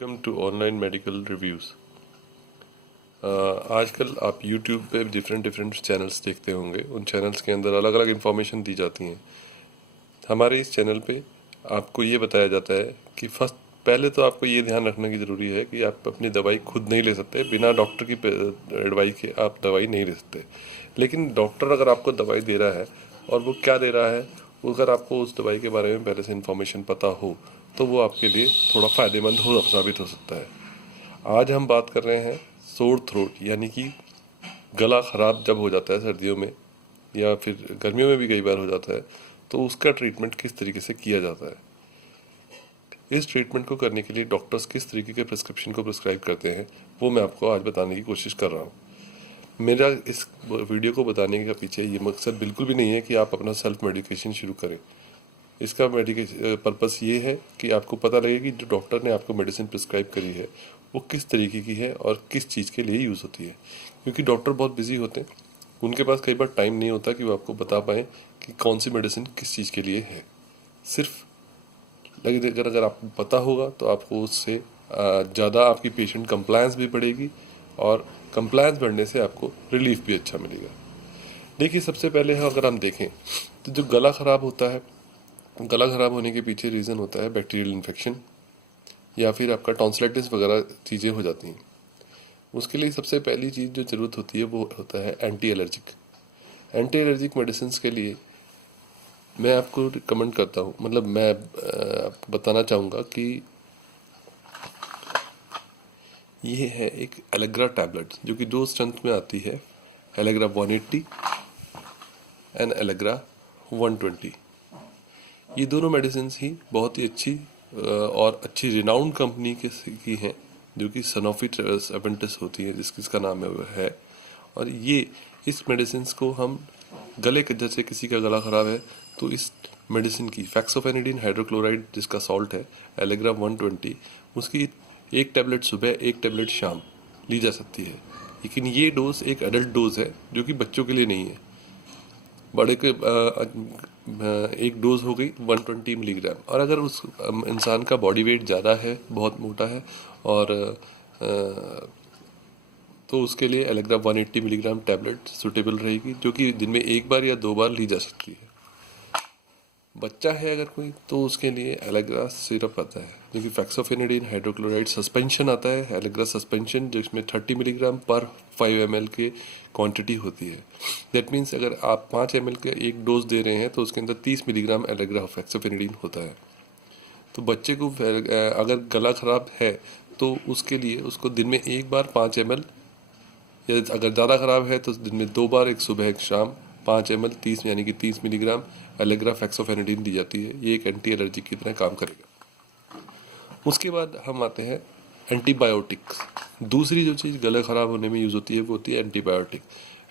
Welcome to online medical reviews. आजकल आप YouTube पे डिफरेंट चैनल्स देखते होंगे। उन चैनल्स के अंदर अलग अलग इन्फॉर्मेशन दी जाती हैं। हमारे इस चैनल पे आपको ये बताया जाता है कि पहले तो आपको ये ध्यान रखना की ज़रूरी है कि आप अपनी दवाई खुद नहीं ले सकते, बिना डॉक्टर की एडवाइस के आप दवाई नहीं ले सकते। लेकिन डॉक्टर अगर आपको दवाई दे रहा है और वो क्या दे रहा है, अगर आपको उस दवाई के बारे में पहले से इन्फॉर्मेशन पता हो तो वो आपके लिए थोड़ा फ़ायदेमंद साबित हो सकता है। आज हम बात कर रहे हैं सोर थ्रोट, यानी कि गला ख़राब जब हो जाता है सर्दियों में या फिर गर्मियों में भी कई बार हो जाता है, तो उसका ट्रीटमेंट किस तरीके से किया जाता है। इस ट्रीटमेंट को करने के लिए डॉक्टर्स किस तरीके के प्रिस्क्रिप्शन को प्रिस्क्राइब करते हैं, वो मैं आपको आज बताने की कोशिश कर रहा हूँ। मेरा इस वीडियो को बताने का पीछे ये मकसद बिल्कुल भी नहीं है कि आप अपना सेल्फ मेडिकेशन शुरू करें। इसका पर्पस ये है कि आपको पता लगे कि जो डॉक्टर ने आपको मेडिसिन प्रिस्क्राइब करी है वो किस तरीके की है और किस चीज़ के लिए यूज़ होती है। क्योंकि डॉक्टर बहुत बिजी होते हैं, उनके पास कई बार टाइम नहीं होता कि वो आपको बता पाएँ कि कौन सी मेडिसिन किस चीज़ के लिए है। सिर्फ लेकिन अगर आपको पता होगा तो आपको उससे ज़्यादा आपकी पेशेंट कंप्लायंस भी बढ़ेगी और कंप्लायंस बढ़ने से आपको रिलीफ भी अच्छा मिलेगा। देखिए, सबसे पहले अगर हम देखें तो जो गला ख़राब होता है, गला ख़राब होने के पीछे रीज़न होता है बैक्टीरियल इन्फेक्शन या फिर आपका टॉन्सिलाइटिस वगैरह चीज़ें हो जाती हैं। उसके लिए सबसे पहली चीज़ जो ज़रूरत होती है वो होता है एंटी एलर्जिक मेडिसिन के लिए मैं आपको रिकमेंड करता हूँ, मतलब मैं आपको बताना चाहूँगा कि ये है एक एलेग्रा टैबलेट जो कि 2 स्ट्रेंथ में आती है, एलेग्रा 180 एंड एलेग्रा 120। ये दोनों मेडिसिन ही बहुत ही अच्छी और अच्छी रिनाउंड कंपनी की हैं, जो कि सनोफी एवेंटिस होती है, जिसका नाम है। और ये इस मेडिसिन को हम गले के, जैसे किसी का गला ख़राब है तो इस मेडिसिन की फैक्सोफेनिडीन हाइड्रोक्लोराइड जिसका सॉल्ट है एलेग्रा 120, उसकी 1 टैबलेट सुबह 1 टैबलेट शाम ली जा सकती है। लेकिन ये डोज एक एडल्ट डोज है जो कि बच्चों के लिए नहीं है। बड़े के एक डोज हो गई 120 मिलीग्राम। और अगर उस इंसान का बॉडी वेट ज़्यादा है, बहुत मोटा है, और तो उसके लिए एलेग्रा 180 मिलीग्राम टैबलेट सूटेबल रहेगी, जो कि दिन में 1 बार या 2 बार ली जा सकती है। बच्चा है अगर कोई, तो उसके लिए एलेग्रा सिरप आता है जो कि फैक्सोफेनिडीन हाइड्रोक्लोराइड सस्पेंशन आता है, एलेग्रा सस्पेंशन, जिसमें 30 मिलीग्राम पर 5 ml के क्वांटिटी होती है। दैट मीन्स अगर आप 5 ml के एक डोज दे रहे हैं तो उसके अंदर 30 मिलीग्राम एलेग्रा फैक्सोफेनिडीन होता है। तो बच्चे को अगर गला ख़राब है तो उसके लिए उसको दिन में 1 बार 5 ml, या अगर ज़्यादा ख़राब है तो दिन में 2 बार, एक सुबह एक शाम, 5 ml 30 यानी कि 30 मिलीग्राम एलेग्रा फैक्सोफेनिडीन दी जाती है। ये एक एंटी एलर्जी की तरह काम करेगा। उसके बाद हम आते हैं एंटीबायोटिक्स। दूसरी जो चीज़ गले ख़राब होने में यूज़ होती है वो होती है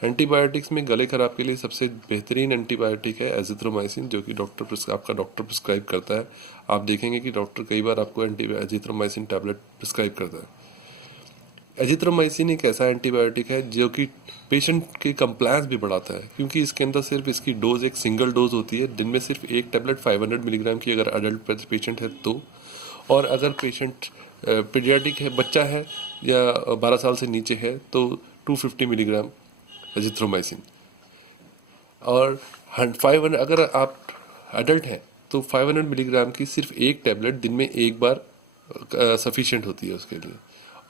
एंटीबायोटिक्स में गले ख़राब के लिए सबसे बेहतरीन एंटीबायोटिक है एजिथ्रोमाइसिन, जो कि आपका डॉक्टर प्रिस्क्राइब करता है। आप देखेंगे कि डॉक्टर कई बार आपको एजिथ्रोमाइसिन टैबलेट प्रिस्क्राइब करता है। एजिथ्रोमाइसिन एक ऐसा एंटीबायोटिक है जो कि पेशेंट के कंप्लायंस भी बढ़ाता है, क्योंकि इसके अंदर सिर्फ इसकी डोज एक सिंगल डोज होती है, दिन में सिर्फ 1 टैबलेट 500 मिलीग्राम की अगर अडल्ट पेशेंट है तो। और अगर पेशेंट पीडियाट्रिक है, बच्चा है या 12 साल से नीचे है, तो 250 मिलीग्राम एजिथ्रोमाइसिन। और 500 अगर आप एडल्ट हैं तो 500 मिलीग्राम की सिर्फ 1 टैबलेट दिन में 1 बार सफिशिएंट होती है उसके लिए।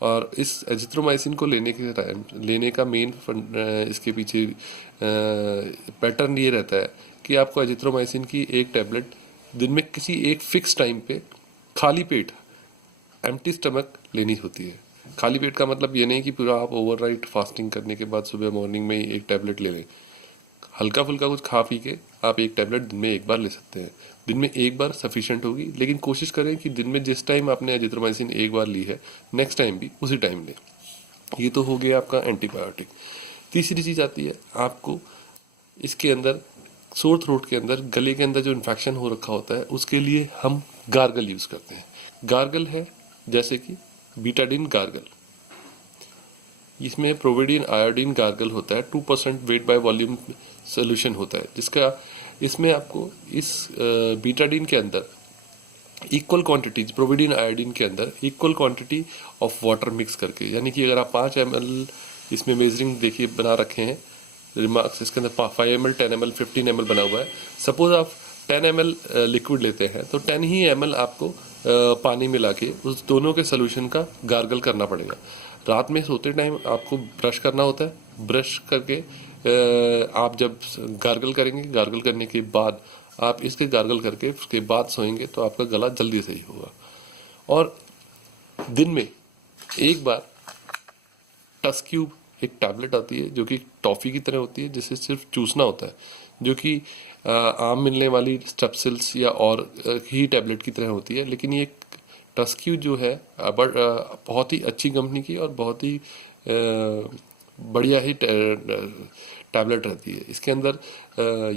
और इस एजिथ्रोमाइसिन को लेने का मेन इसके पीछे पैटर्न ये रहता है कि आपको एजिथ्रोमाइसिन की 1 टैबलेट दिन में किसी एक फिक्स टाइम पे खाली पेट, एम्प्टी स्टमक लेनी होती है। खाली पेट का मतलब ये नहीं कि पूरा आप ओवरनाइट फास्टिंग करने के बाद सुबह मॉर्निंग में ही 1 टैबलेट ले लें। हल्का फुल्का कुछ खा पी के आप 1 टैबलेट दिन में 1 बार ले सकते हैं। दिन में 1 बार सफिशिएंट होगी, लेकिन कोशिश करें कि दिन में जिस टाइम आपने एजिथ्रोमाइसिन 1 बार ली है, नेक्स्ट टाइम भी उसी टाइम लें। ये तो हो गया आपका एंटीबायोटिक। तीसरी चीज़ आती है आपको इसके अंदर, सोर थ्रोट के अंदर, गले के अंदर जो इन्फेक्शन हो रखा होता है, उसके लिए हम गार्गल यूज़ करते हैं। गार्गल है जैसे कि बीटाडिन गार्गल, इसमें प्रोविडिन आयोडीन गार्गल होता है, 2% वेट बाय वॉल्यूम सोल्यूशन होता है, जिसका इसमें आपको इस बीटाडिन के अंदर इक्वल क्वांटिटीज प्रोविडीन आयोडीन के अंदर equal quantity of water mix करके, यानी कि अगर आप 5 ml इसमें मेजरिंग देखिए बना रखे हैं रिमार्क्स, इसके अंदर 5 ml 10 ml 15 ml बना हुआ है। सपोज आप 10 ml लिक्विड लेते हैं तो 10 ही ml आपको पानी मिला के उस दोनों के सोल्यूशन का गार्गल करना पड़ेगा। रात में सोते टाइम आपको ब्रश करना होता है, ब्रश करके आप जब गार्गल करेंगे, गार्गल करने के बाद आप इसके गार्गल करके उसके बाद सोएंगे तो आपका गला जल्दी सही होगा। और दिन में एक बार टस क्यूब एक टैबलेट आती है जो कि टॉफ़ी की तरह होती है, जिसे सिर्फ चूसना होता है, जो कि आम मिलने वाली स्ट्रेप्सिल्स या और ही टैबलेट की तरह होती है, लेकिन ये टस क्यूब जो है बहुत ही अच्छी कंपनी की और बहुत ही बढ़िया ही टैबलेट रहती है। इसके अंदर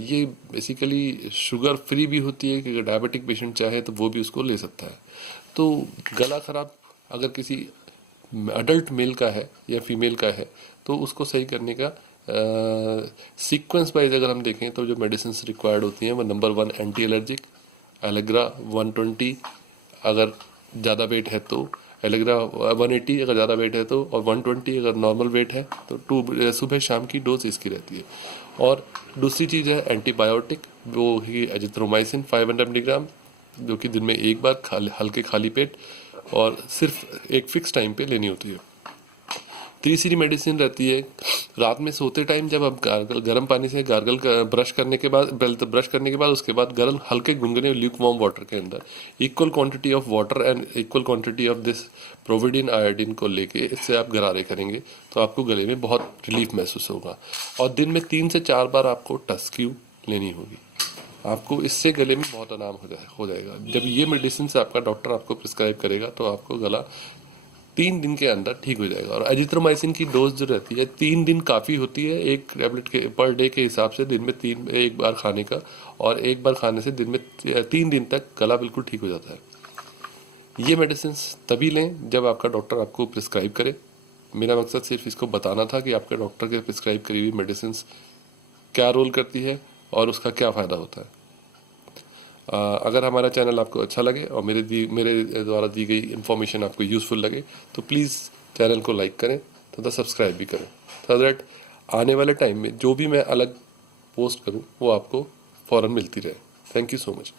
ये बेसिकली शुगर फ्री भी होती है कि अगर डायबिटिक पेशेंट चाहे तो वो भी उसको ले सकता है। तो गला ख़राब अगर किसी अडल्ट मेल का है या फीमेल का है तो उसको सही करने का सीक्वेंस वाइज अगर हम देखें तो जो मेडिसिन रिक्वायर्ड होती हैं वो नंबर 1 एंटी एलर्जिक एलेग्रा 120, अगर ज़्यादा वेट है तो एलेग्रा 180, अगर ज़्यादा वेट है तो, और 120 अगर नॉर्मल वेट है तो 2 सुबह शाम की डोज इसकी रहती है। और दूसरी चीज़ है एंटीबायोटिक, वो ही एजिथ्रोमाइसिन 500 मिलीग्राम, जो कि दिन में एक बार हल्के खाली पेट और सिर्फ एक फिक्स टाइम पे लेनी होती है। तीसरी मेडिसिन रहती है रात में सोते टाइम, जब आप गर्म पानी से गार्गल ब्रश करने के बाद उसके बाद गर्म हल्के गुनगुने ल्यूक वार्म वाटर के अंदर equal quantity of water and equal quantity of this povidone iodine को लेके इससे आप गरारे करेंगे तो आपको गले में बहुत रिलीफ महसूस होगा। और दिन में 3 से 4 बार आपको टस क्यूब लेनी होगी। आपको इससे गले में बहुत आराम हो जाएगा। जब ये मेडिसिन से आपका डॉक्टर आपको प्रिस्क्राइब करेगा तो आपको गला 3 दिन के अंदर ठीक हो जाएगा। और एजिथ्रोमाइसिन की डोज जो रहती है 3 दिन काफ़ी होती है एक टैबलेट के पर डे के हिसाब से, दिन में एक बार खाने का, और एक बार खाने से दिन में 3 दिन तक गला बिल्कुल ठीक हो जाता है। ये मेडिसिन तभी लें जब आपका डॉक्टर आपको प्रिस्क्राइब करे। मेरा मकसद सिर्फ इसको बताना था कि आपके डॉक्टर के प्रिस्क्राइब करी हुई मेडिसिन क्या रोल करती है और उसका क्या फ़ायदा होता है। अगर हमारा चैनल आपको अच्छा लगे और मेरे द्वारा दी गई इन्फॉर्मेशन आपको यूज़फुल लगे तो प्लीज़ चैनल को लाइक करें तथा सब्सक्राइब भी करें, सो दैट आने वाले टाइम में जो भी मैं अलग पोस्ट करूं वो आपको फ़ौरन मिलती रहे। Thank you so much.